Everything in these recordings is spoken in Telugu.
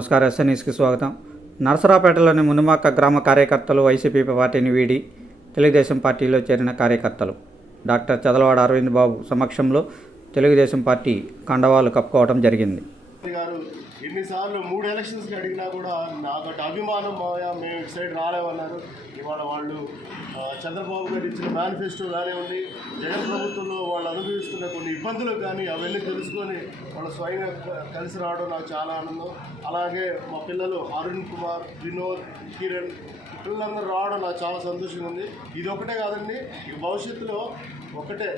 నమస్కారం. ఎస్ఎన్ఈస్కి స్వాగతం. నరసరాపేటలోని మునుమాక గ్రామ కార్యకర్తలు వైసీపీ పార్టీని వీడి తెలుగుదేశం పార్టీలో చేరిన కార్యకర్తలు. డాక్టర్ చదలవాడ అరవింద్ బాబు సమక్షంలో తెలుగుదేశం పార్టీ కండవాలు కప్పుకోవడం జరిగింది. గారు ఎన్నిసార్లు మూడు ఎలక్షన్స్కి అడిగినా కూడా నాకు అభిమానం మేము ఇటు సైడ్ రాలేమన్నారు ఇవాళ వాళ్ళు చంద్రబాబు గారు ఇచ్చిన మేనిఫెస్టో కానివ్వండి జగన్ ప్రభుత్వంలో వాళ్ళు అనుభవిస్తున్న కొన్ని ఇబ్బందులు కానీ అవన్నీ తెలుసుకొని వాళ్ళు స్వయంగా కలిసి రావడం నాకు చాలా ఆనందం. అలాగే మా పిల్లలు అరుణ్ కుమార్ వినోద్ కిరణ్ పిల్లలందరూ రావడం నాకు చాలా సంతోషంగా ఉంది. ఇది ఒకటే కాదండి ఈ భవిష్యత్తులో ఒకటే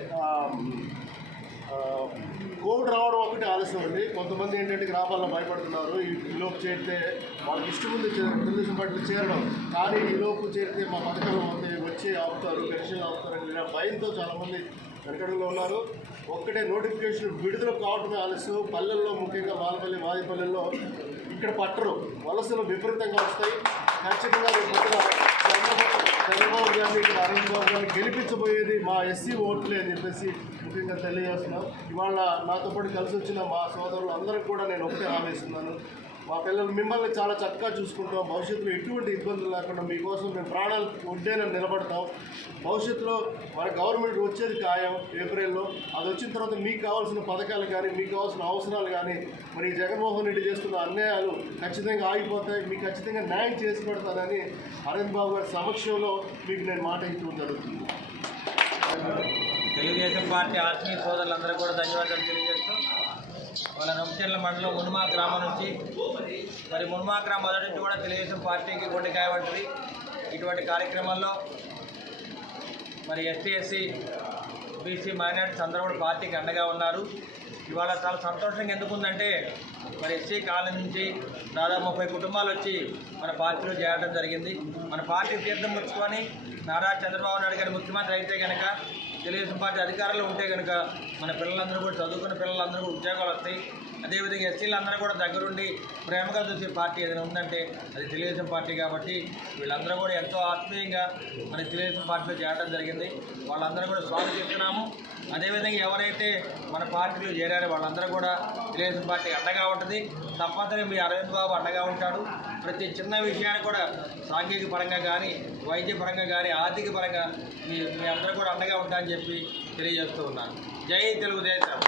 కోవిడ్ రావడం ఒకటి ఆలస్యం అండి. కొంతమంది ఏంటంటే గ్రామాల్లో భయపడుతున్నారు. ఈ ఈలోపు చేరితే వాళ్ళకి ఇష్టం ఉంది తెలుగుదేశం పార్టీలో చేరడం. కానీ ఈలోపు చేరితే మా పథకాలు వచ్చి ఆపుతారు పెన్షన్ ఆపుతారు భయంతో చాలామంది వెనకడుగులో ఉన్నారు. ఒక్కటే నోటిఫికేషన్ విడుదల కావడమే ఆలస్యం. పల్లెల్లో ముఖ్యంగా మాలపల్లి మాదిపల్లెల్లో ఇక్కడ పట్టరు. వలసలు విపరీతంగా వస్తాయి. ఖచ్చితంగా రేపు చంద్రబాబు గారిని అరవింద్ బాబు గారిని గెలిపించబోయేది మా ఎస్సీ ఓట్లే అని చెప్పేసి ముఖ్యంగా తెలియజేస్తున్నాం. ఇవాళ నాతో పాటు కలిసి వచ్చిన మా సోదరులు అందరికీ కూడా నేను ఒకటే ఆమెస్తున్నాను మా పిల్లలు మిమ్మల్ని చాలా చక్కగా చూసుకుంటాం. భవిష్యత్తులో ఎటువంటి ఇబ్బందులు లేకుండా మీకోసం మేము ప్రాణాలు ఉంటేనే నిలబడతాం. భవిష్యత్తులో మన గవర్నమెంట్ వచ్చేది ఖాయం ఏప్రిల్లో. అది వచ్చిన తర్వాత మీకు కావాల్సిన పథకాలు కానీ మీకు కావాల్సిన అవసరాలు కానీ మరి జగన్మోహన్ రెడ్డి చేస్తున్న అన్యాయాలు ఖచ్చితంగా ఆగిపోతాయి. మీకు ఖచ్చితంగా న్యాయం చేసి పెడతానని అరవింద్ బాబు గారి సమక్షంలో మీకు నేను మాట ఇవ్వడం జరుగుతుంది. తెలుగుదేశం పార్టీ ఆర్మీ సోదరులందరూ కూడా ధన్యవాదాలు తెలియజేస్తూ వాళ్ళ మండలం మునుమా గ్రామం నుంచి. మరి మునుమా గ్రామం మొదటి నుంచి కూడా తెలుగుదేశం పార్టీకి గుండెకాయ వంటిది. ఇటువంటి కార్యక్రమాల్లో మరి ఎస్సీ ఎస్సీ బీసీ మైనార్టీస్ అందరూ కూడా పార్టీకి అండగా ఉన్నారు. ఇవాళ చాలా సంతోషంగా ఎందుకుందంటే మరి ఎస్సీ కాలనీ నుంచి దాదాపు ముప్పై కుటుంబాలు వచ్చి మన పార్టీలో చేరడం జరిగింది. మన పార్టీ తీర్థం పుచ్చుకొని నారా చంద్రబాబు నాయుడు గారి ముఖ్యమంత్రి అయితే కనుక తెలుగుదేశం పార్టీ అధికారంలో ఉంటే కనుక మన పిల్లలందరూ కూడా చదువుకున్న పిల్లలందరూ కూడా ఉద్యోగాలు వస్తాయి. అదేవిధంగా ఎస్సీలందరూ కూడా దగ్గరుండి ప్రేమగా చూసే పార్టీ ఏదైనా ఉందంటే అది తెలుగుదేశం పార్టీ కాబట్టి వీళ్ళందరూ కూడా ఎంతో ఆత్మీయంగా మన తెలుగుదేశం పార్టీలో చేరడం జరిగింది. వాళ్ళందరూ కూడా స్వాగతిస్తున్నాము. అదేవిధంగా ఎవరైతే మన పార్టీలో చేరారు వాళ్ళందరూ కూడా తెలుగుదేశం పార్టీ అండగా ఉంటుంది. తప్పనిసరి మీ అరవింద్ బాబు అండగా ఉంటాడు. ప్రతి చిన్న విషయాన్ని కూడా సాంఘిక పరంగా కానీ వైద్య పరంగా కానీ ఆర్థిక పరంగా మీ మీ అందరూ కూడా అండగా ఉంటారని చెప్పి తెలియజేస్తూ ఉన్నాను. జై తెలుగుదేశం.